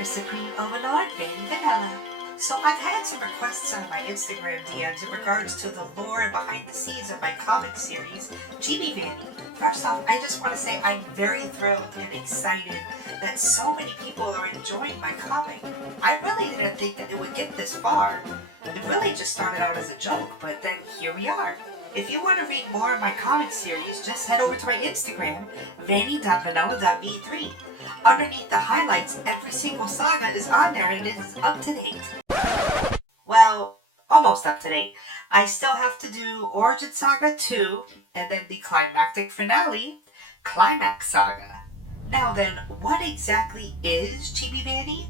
your supreme overlord, Vanny. So I've had some requests on my Instagram DMs in regards to the lore and behind the scenes of my comic series, Chibi Vanny. First off, I just want to say I'm very thrilled and excited that so many people are enjoying my comic. I really didn't think that it would get this far. It really just started out as a joke, but then here we are. If you want to read more of my comic series, just head over to my Instagram, vanny.vanilla.v3. Underneath the highlights, every single saga is on there and it is up to date. Well, almost up to date. I still have to do Audition Saga 2, and then the climactic finale, Climax Saga. Now then, what exactly is Chibi Vanny?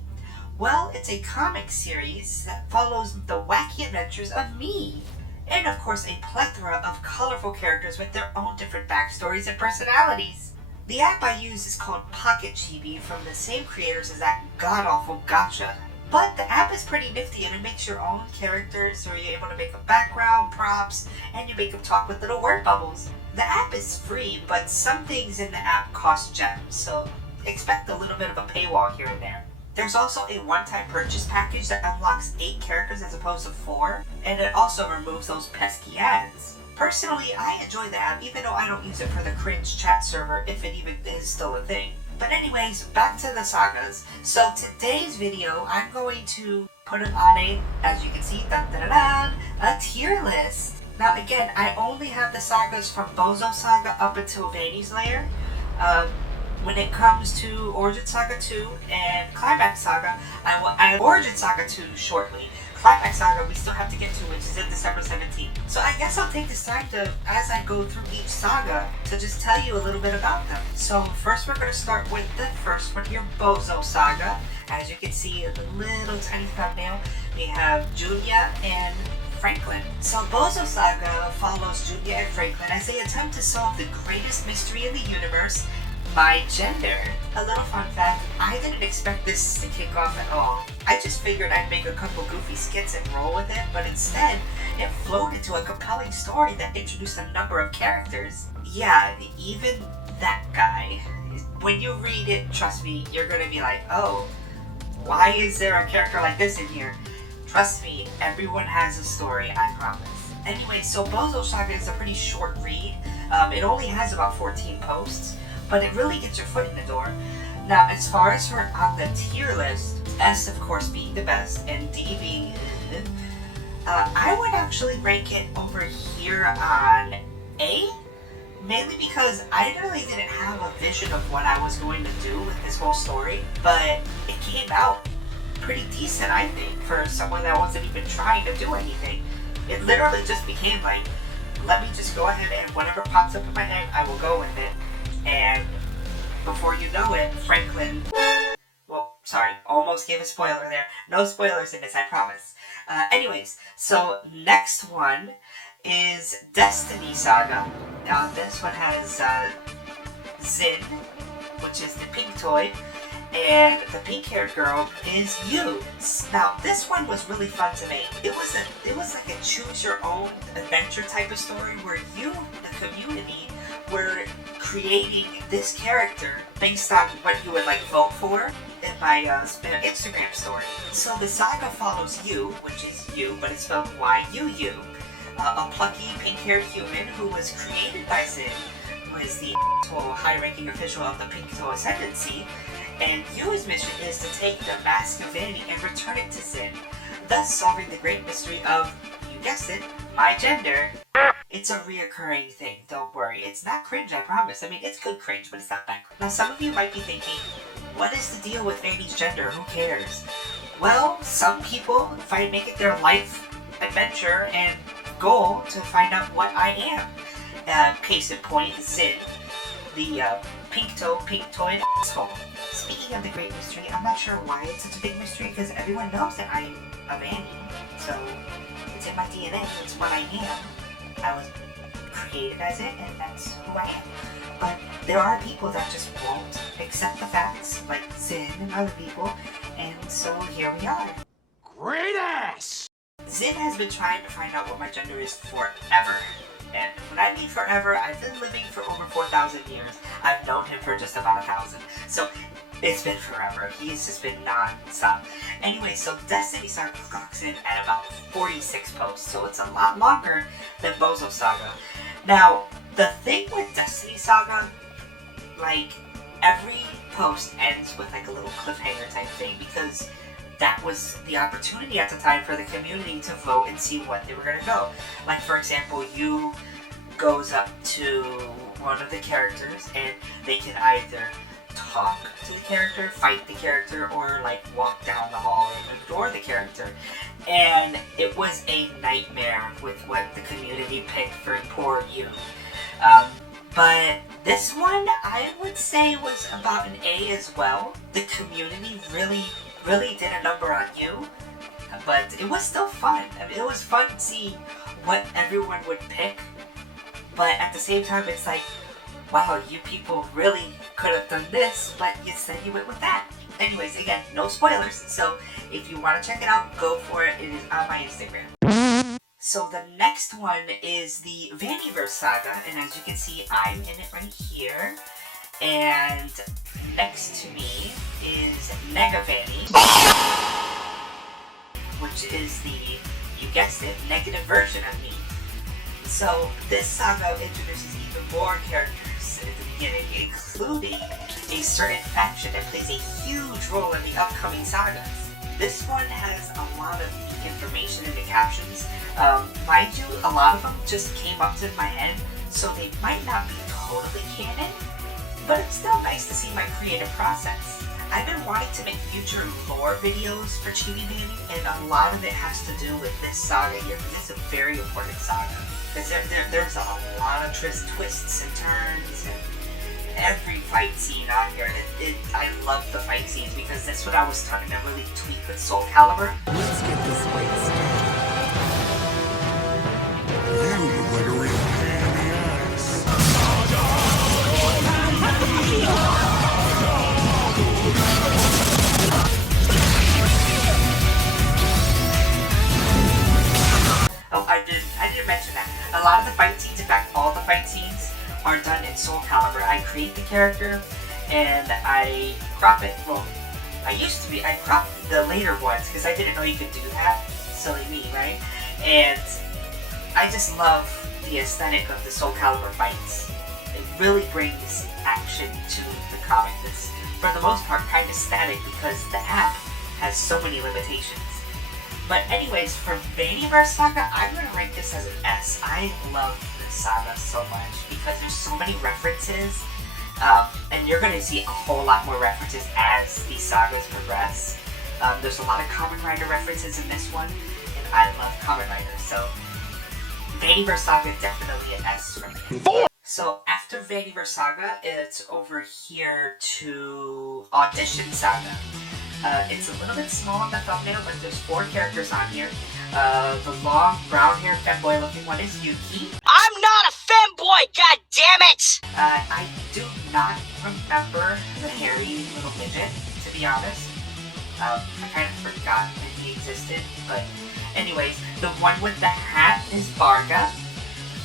Well, it's a comic series that follows the wacky adventures of me. And of course a plethora of colorful characters with their own different backstories and personalities. The app I use is called Pocket Chibi from the same creators as that god-awful gacha. But the app is pretty nifty and it makes your own characters, so you're able to make a background, props, and you make them talk with little word bubbles. The app is free, but some things in the app cost gems, so expect a little bit of a paywall here and there. There's also a one-time purchase package that unlocks 8 characters as opposed to 4, and it also removes those pesky ads. Personally, I enjoy the app even though I don't use it for the cringe chat server, if it even is still a thing. But anyways, back to the sagas. So today's video, I'm going to put it on a, as you can see, a tier list. Now again, I only have the sagas from Bozo Saga up until Vanny's Lair. When it comes to Audition Saga 2 and Climax Saga, I will add Audition Saga 2 shortly. Climax Saga we still have to get to, which is in December 17th. So I guess I'll take this time to, as I go through each saga, to just tell you a little bit about them. So first we're going to start with the first one here, Bozo Saga. As you can see in the little tiny thumbnail, we have Junya and Franklin. So Bozo Saga follows Junya and Franklin as they attempt to solve the greatest mystery in the universe, my gender. A little fun fact, I didn't expect this to kick off at all. I just figured I'd make a couple goofy skits and roll with it, but instead, it flowed into a compelling story that introduced a number of characters. Yeah, even that guy. When you read it, trust me, you're gonna be like, oh, why is there a character like this in here? Trust me, everyone has a story, I promise. Anyway, so Bozo Saga is a pretty short read. It only has about 14 posts, but it really gets your foot in the door. Now, as far as for on the tier list, S of course being the best, and D being I would actually rank it over here on A, mainly because I really didn't have a vision of what I was going to do with this whole story, but it came out pretty decent, I think, for someone that wasn't even trying to do anything. It literally just became like, let me just go ahead and whatever pops up in my head, I will go with it. And before you know it, Franklin, well, sorry, almost gave a spoiler there. No spoilers in this, I promise. Anyways, so next one is Destiny Saga. Now this one has Xin, which is the pink toy, and the pink-haired girl is you. Now this one was really fun to make. It was like a choose-your-own adventure type of story where you, the community, were creating this character based on what you would like vote for in my Instagram story. So the saga follows you, which is you, but it's spelled Y-U-U, a plucky pink-haired human who was created by Xin, who is the high-ranking official of the Pinto Ascendancy, and Yu's mission is to take the mask of Vanny and return it to Xin, thus solving the great mystery of, you guessed it, my gender. It's a reoccurring thing, don't worry. It's not cringe, I promise. I mean, it's good cringe, but it's not that cringe. Now, some of you might be thinking, what is the deal with Vanny's gender? Who cares? Well, some people make it their life adventure and goal to find out what I am. Case in point, Xin, the pink toy asshole. Speaking of the great mystery, I'm not sure why it's such a big mystery because everyone knows that I'm a Vanny. So, it's in my DNA. It's what I am. I was created as it, and that's who I am. But there are people that just won't accept the facts, like Xin and other people, and so here we are. Great ass! Xin has been trying to find out what my gender is forever. And when I mean forever, I've been living for over 4,000 years. I've known him for just about 1,000. So It's been forever. He's just been non-stop. Anyway, so Destiny Saga clocks in at about 46 posts, so it's a lot longer than Bozo Saga. Now, the thing with Destiny Saga, like, every post ends with like a little cliffhanger type thing, because that was the opportunity at the time for the community to vote and see what they were going to go. Like, for example, you goes up to one of the characters and they can either talk to the character, fight the character, or like walk down the hall and ignore the character. And it was a nightmare with what the community picked for poor you. But this one, I would say, was about an A as well. The community really did a number on you, but it was still fun. I mean, it was fun to see what everyone would pick, but at the same time, it's like, wow, you people really could have done this, but instead you went with that. Anyways, again, no spoilers, so if you want to check it out, go for it. It is on my Instagram. So the next one is the Vannyverse Saga, and as you can see, I'm in it right here. And next to me is Mega Vanny, which is the, you guessed it, negative version of me. So this saga introduces even more characters at the beginning, including a certain faction that plays a huge role in the upcoming sagas. This one has a lot of information in the captions. Mind you, a lot of them just came up to my head, so they might not be totally canon, but it's still nice to see my creative process. I've been wanting to make future lore videos for Chibi, and a lot of it has to do with this saga here, because it's a very important saga. Because there's a lot of twists and turns, and every fight scene on here. I love the fight scenes, because that's what I was talking about, really tweak with Soul Calibur. Let's get this fight started. You look like a real pain in the ass. Oh, I didn't mention that. A lot of the fight scenes, in fact, all the fight scenes are done in Soul Calibur. I create the character and I crop it. Well, I cropped the later ones because I didn't know you could do that. Silly me, right? And I just love the aesthetic of the Soul Calibur fights. It really brings action to the comic. It's, for the most part, kind of static because the app has so many limitations. But anyways, for Vannyverse Saga, I'm going to rank this as an S. I love this saga so much because there's so many references, and you're going to see a whole lot more references as these sagas progress. There's a lot of Kamen Rider references in this one, and I love Kamen Rider, so Vannyverse Saga definitely an S for me. So after Vannyverse Saga, it's over here to Audition Saga. It's a little bit small in the thumbnail, but there's 4 characters on here. The long brown hair femboy looking one is Yuki. I'm not a femboy, goddammit! I do not remember the hairy little midget, to be honest. I kind of forgot that he existed, but anyways, the one with the hat is Varga.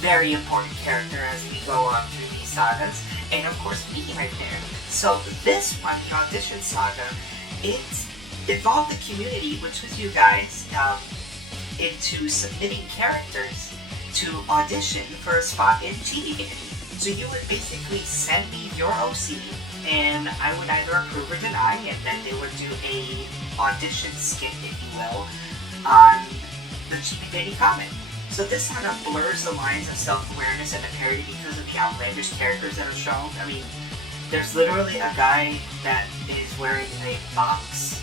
Very important character as we go on through these sagas. And of course, me right there. So this one, the Audition Saga, it involved the community, which was you guys, into submitting characters to audition for a spot in Chibi. So you would basically send me your OC, and I would either approve or deny, and then they would do a audition skit, if you will, on the Chibi comic. So this kind of blurs the lines of self-awareness and the parody because of the outlandish characters that are shown. I mean, there's literally a guy that is wearing a box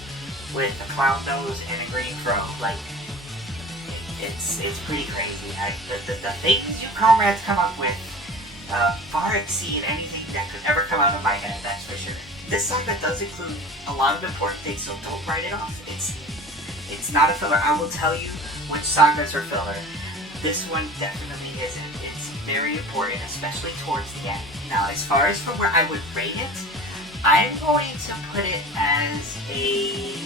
with a clown nose and a green fro. Like, it's pretty crazy. The things you comrades come up with far exceed anything that could ever come out of my head, that's for sure. This saga does include a lot of important things, so don't write it off. It's not a filler. I will tell you which sagas are filler. This one definitely isn't. It's very important, especially towards the end. Now, as far as from where I would rate it, I'm going to put it as a...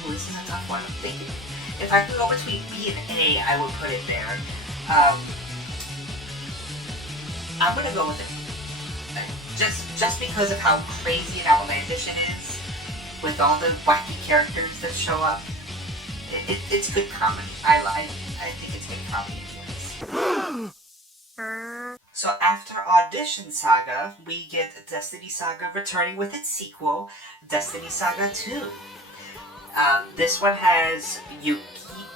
Oh, this is a tough one, I'm thinking. If I could go between B and A, I would put it there. I'm going to go with it. just because of how crazy and outlandish it is, with all the wacky characters that show up. It's good comedy. I think it's good comedy anyways. So after Audition Saga, we get Destiny Saga returning with its sequel, Destiny Saga 2. This one has Yuki,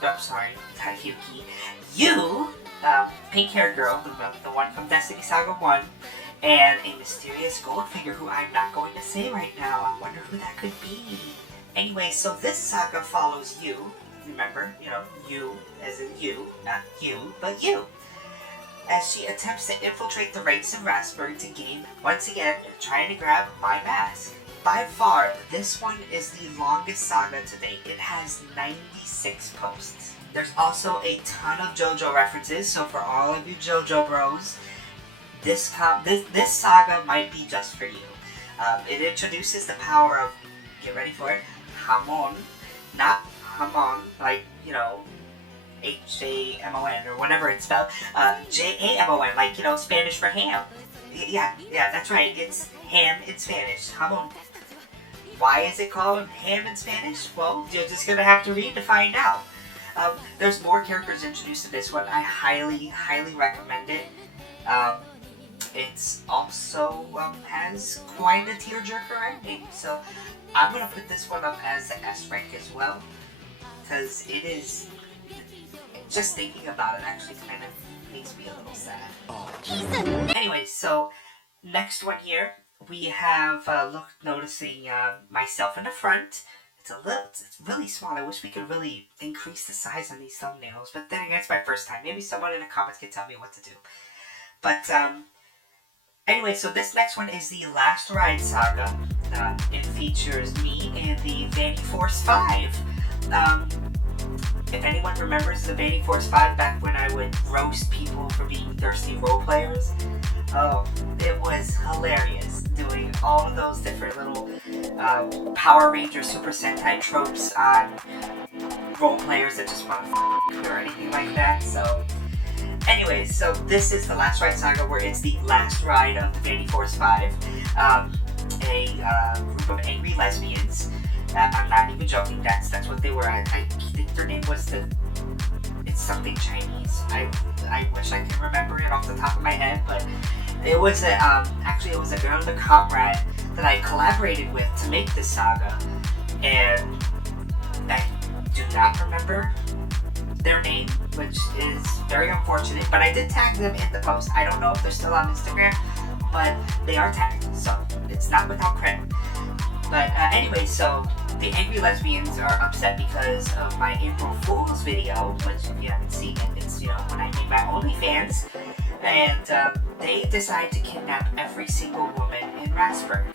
I'm sorry, not Yuki, pink-haired girl, the one from Destiny Saga 1, and a mysterious gold figure who I'm not going to say right now. I wonder who that could be. Anyway, so this saga follows you. Remember, you as in you, not you, but you. As she attempts to infiltrate the ranks of Rasberg to gain, once again, trying to grab my mask. By far, this one is the longest saga to date. It has 96 posts. There's also a ton of JoJo references, so for all of you JoJo bros, this saga might be just for you. It introduces the power of, get ready for it, Hamon, not Hamon, like, H-A-M-O-N, or whatever it's spelled. J-A-M-O-N, like, Spanish for ham. Yeah, that's right, it's ham in Spanish, Hamon. Why is it called ham in Spanish? Well, you're just gonna have to read to find out. There's more characters introduced in this one. I highly recommend it. It's also has quite a tearjerker ending, so I'm gonna put this one up as an S rank as well, because it is, just thinking about it actually kind of makes me a little sad. Anyway, so next one here, we have noticing myself in the front. It's really small. I wish we could really increase the size on these thumbnails, but then again, it's my first time. Maybe someone in the comments can tell me what to do. But anyway, so this next one is the Last Ride Saga. It features me and the Vannyverse 5. If anyone remembers the Vannyverse 5 back when I would roast people for being thirsty role players, oh, it was hilarious doing all of those different little Power Ranger Super Sentai tropes on role players that just want to or anything like that. So anyways, so this is the Last Ride Saga, where it's the last ride of the Vannyverse 5. A group of angry lesbians. I'm not even joking, that's what they were. I think their name was it's something Chinese. I wish I could remember it off the top of my head, but it was actually it was a girl, the comrade, that I collaborated with to make this saga, and I do not remember their name, which is very unfortunate, but I did tag them in the post. I don't know if they're still on Instagram, but they are tagged, so it's not without credit. But anyway, so the angry lesbians are upset because of my April Fool's video, which if you haven't seen it, it's when I made my OnlyFans, and they decide to kidnap every single woman in Rasberg.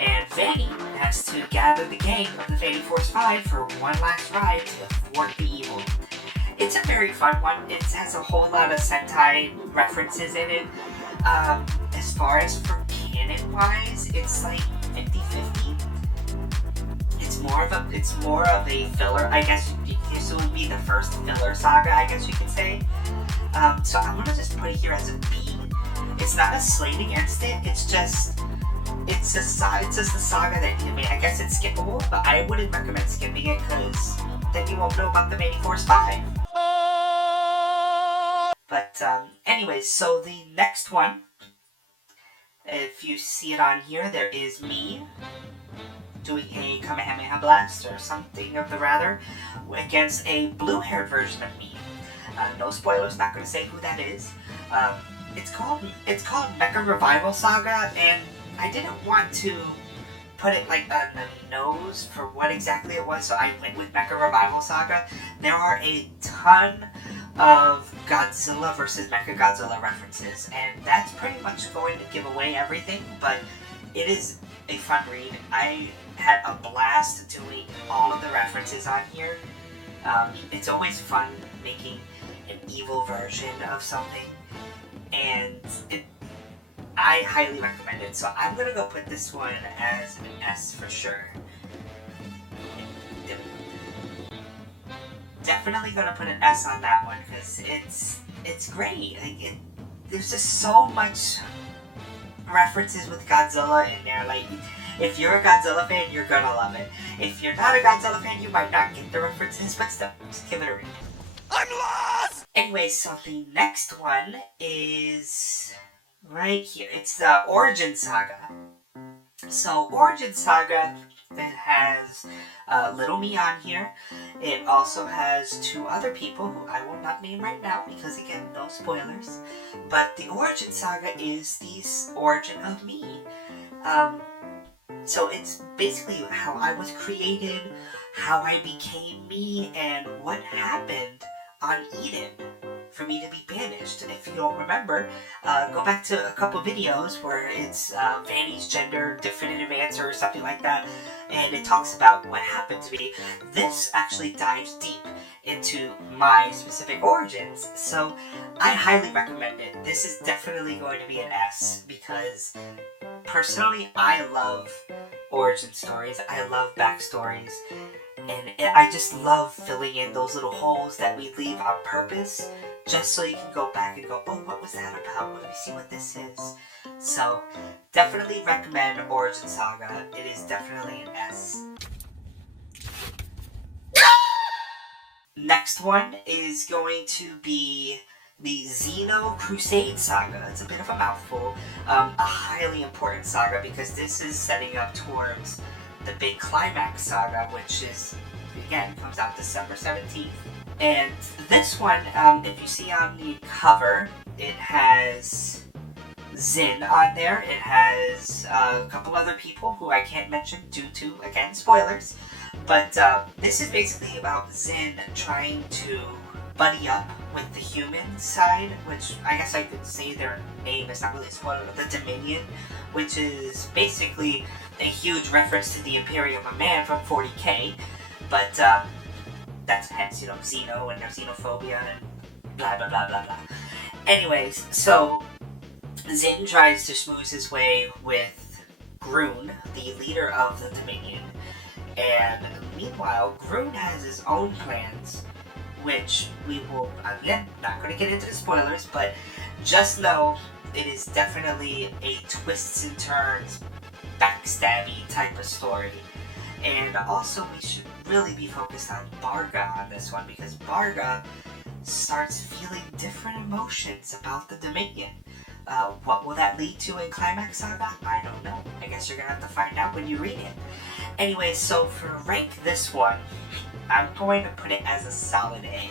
And Vanny has to gather the gang of the Vannyverse 5 for one last ride to thwart the evil. It's a very fun one. It has a whole lot of Sentai references in it. As far as for canon-wise, it's like 50-50. It's more of a filler, I guess. This would be the first filler saga, I guess you could say. So I'm gonna just put it here as a B. It's not a slate against it. It's just the saga that I guess it's skippable, but I wouldn't recommend skipping it because then you won't know about the Vannyverse 5. But anyways, so the next one, if you see it on here, there is me doing a Kamehameha Blast or something of the rather against a blue-haired version of me. No spoilers, not going to say who that is. It's called Mecha Revival Saga, and I didn't want to put it like on the nose for what exactly it was, so I went with Mecha Revival Saga. There are a ton of Godzilla vs. Mechagodzilla references, and that's pretty much going to give away everything, but it is a fun read. I had a blast doing all of the references on here. It's always fun making an evil version of something, and I highly recommend it. So I'm gonna go put this one as an S for sure. Definitely gonna put an S on that one because it's great. There's just so much references with Godzilla in there. Like, if you're a Godzilla fan, you're gonna love it. If you're not a Godzilla fan, you might not get the references, but still, just give it a read. I'm lost! Anyway, so the next one is right here. It's the Origin Saga. So, Origin Saga, it has Little Me on here. It also has two other people who I will not name right now because, again, no spoilers. But the Origin Saga is the origin of me. So it's basically how I was created, how I became me, and what happened on Eden for me to be banished. And if you don't remember, go back to a couple videos where it's Vanny's gender definitive answer or something like that, and it talks about what happened to me. This actually dives deep into my specific origins, so I highly recommend it. This is definitely going to be an S, because personally I love origin stories, I love backstories, and I just love filling in those little holes that we leave on purpose, just so you can go back and go, oh, what was that about? Let me see what this is. So, definitely recommend Origin Saga. It is definitely an S. Next one is going to be the Xeño Crusade Saga. It's a bit of a mouthful. A highly important saga because this is setting up towards the big climax saga, which is, again, comes out December 17th. And this one, if you see on the cover, it has Xin on there. It has a couple other people who I can't mention due to, again, spoilers. But this is basically about Xin trying to buddy up with the human side, which I guess I could say their name is not really a spoiler, but the Dominion, which is basically a huge reference to the Imperium of Man from 40K. But that's hence, you know, Xeno and their xenophobia and blah blah blah blah blah. Anyways, so Xin tries to schmooze his way with Grun, the leader of the Dominion, and meanwhile, Grun has his own plans, which we will, again, not going to get into the spoilers, but just know it is definitely a twists and turns, backstabby type of story. And also, we should really be focused on Barga on this one, because Barga starts feeling different emotions about the Dominion. What will that lead to in Climax Saga? I don't know. I guess you're gonna have to find out when you read it. Anyway, so for rank this one, I'm going to put it as a solid A.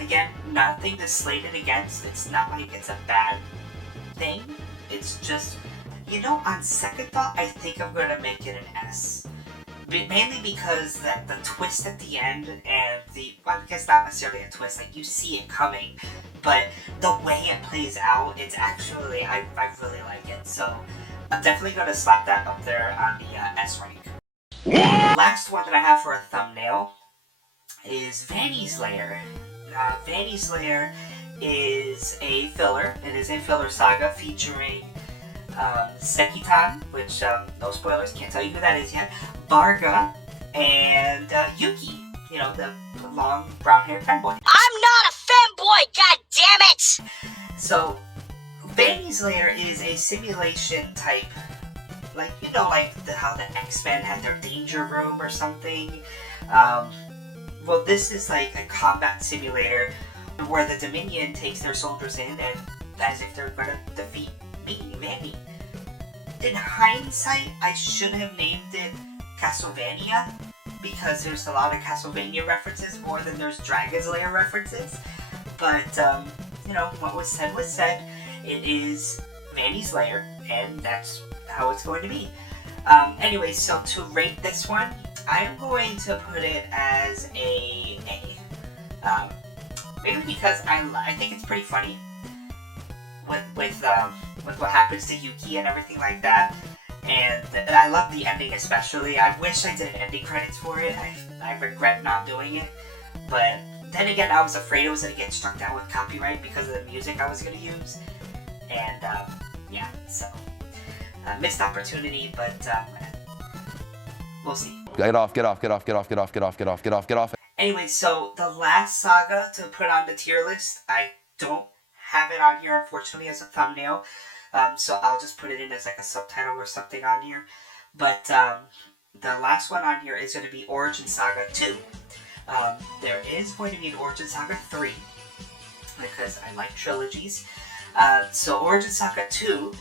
Again, nothing to slate it against. It's not like it's a bad thing. It's just, you know, on second thought, I think I'm gonna make it an S. Mainly because the twist at the end and well, I guess not necessarily a twist, like you see it coming, but the way it plays out, it's actually, I really like it. So I'm definitely going to slap that up there on the S rank. Last one that I have for a thumbnail is Vanny's Lair. Vanny's Lair is a filler. It is a filler saga featuring Sekitan, which, no spoilers, can't tell you who that is yet, Barga, and Yuki, you know, the long brown-haired femboy. I'm not a femboy, goddammit! So, Vanny's Lair is a simulation type, like, you know, like how the X-Men had their danger room or something. Well, this is like a combat simulator where the Dominion takes their soldiers in and as if they're gonna defeat me, Vanny. In hindsight, I should have named it Castlevania, because there's a lot of Castlevania references more than there's Dragon's Lair references. But, you know, what was said was said. It is Vanny's Lair, and that's how it's going to be. Anyway, so to rate this one, I'm going to put it as a A. Maybe because I think it's pretty funny with what happens to Yuki and everything like that. And I love the ending especially. I wish I did ending credits for it. I regret not doing it. But then again, I was afraid it was going to get struck down with copyright because of the music I was going to use. And yeah, so missed opportunity, but we'll see. Get off, get off, get off, get off, get off, get off, get off, get off, get off. Anyway, so the last saga to put on the tier list, I don't have it on here, unfortunately, as a thumbnail. So I'll just put it in as like a subtitle or something on here. But the last one on here is going to be Origin Saga 2. There is going to be an Origin Saga 3, because I like trilogies. So Origin Saga 2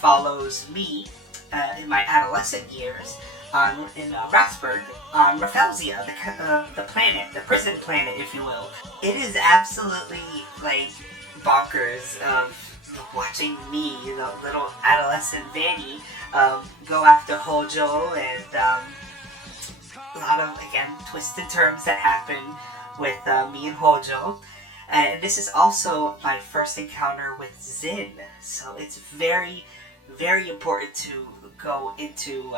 follows me in my adolescent years in Rathburg, on Rafelsia, the planet, the prison planet, if you will. It is absolutely, like, bonkers of watching me, the little adolescent Vanny, go after Hojo, and a lot of, again, twists and turns that happen with me and Hojo. And this is also my first encounter with Xin, so it's very, very important to go into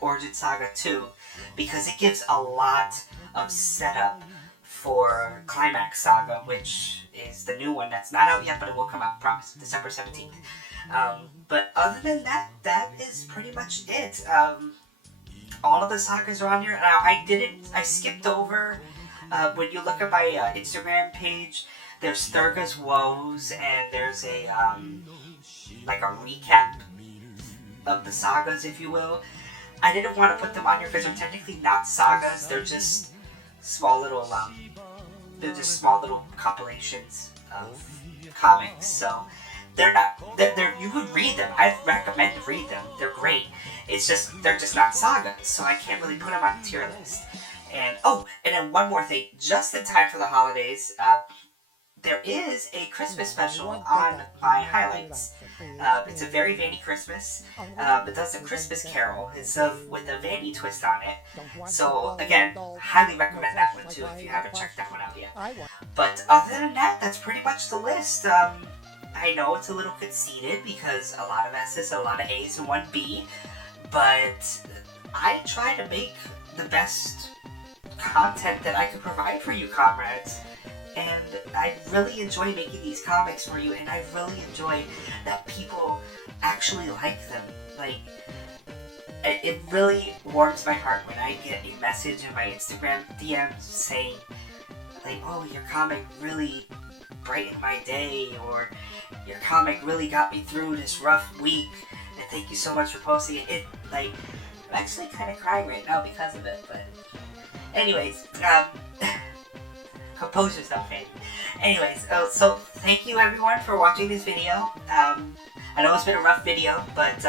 Origin Saga 2, because it gives a lot of setup for Climax Saga, which is the new one that's not out yet, but it will come out, promise, December 17th. But other than that, that is pretty much it. All of the sagas are on here. Now, I skipped over, when you look at my Instagram page, there's Thurga's Woes, and there's a, like a recap of the sagas, if you will. I didn't want to put them on here because they're technically not sagas, they're just small little, compilations of comics, so they're you could read them. I recommend to read them. They're great. It's just, they're just not sagas, so I can't really put them on the tier list. And, oh, and then one more thing, just in time for the holidays, there is a Christmas special on my highlights. It's a very Vanny Christmas. It does a Christmas Carol. It's with a Vanny twist on it. So, again, highly recommend that one too if you haven't checked that one out yet. But other than that, that's pretty much the list. I know it's a little conceited because a lot of S's, a lot of A's, and one B. But I try to make the best content that I could provide for you, comrades. And I really enjoy making these comics for you, and I really enjoy that people actually like them. Like, it really warms my heart when I get a message in my Instagram DM saying, like, oh, your comic really brightened my day, or your comic really got me through this rough week, and thank you so much for posting it. It, like, I'm actually kind of crying right now because of it, but anyways, compose yourself, Vanny. Anyways, so thank you everyone for watching this video. I know it's been a rough video, but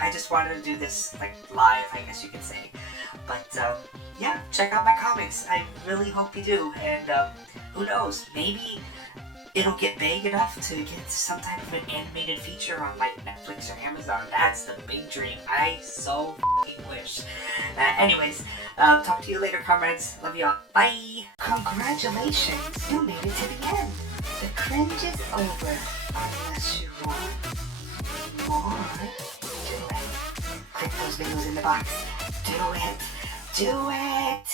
I just wanted to do this like live, I guess you could say. But yeah, check out my comics. I really hope you do, and who knows, maybe it'll get big enough to get some type of an animated feature on like Netflix or Amazon. That's the big dream. I so f***ing wish. Anyways, talk to you later, comrades. Love you all. Bye! Congratulations! You made it to the end. The cringe is over. Unless you want more. Do it. Click those videos in the box. Do it. Do it!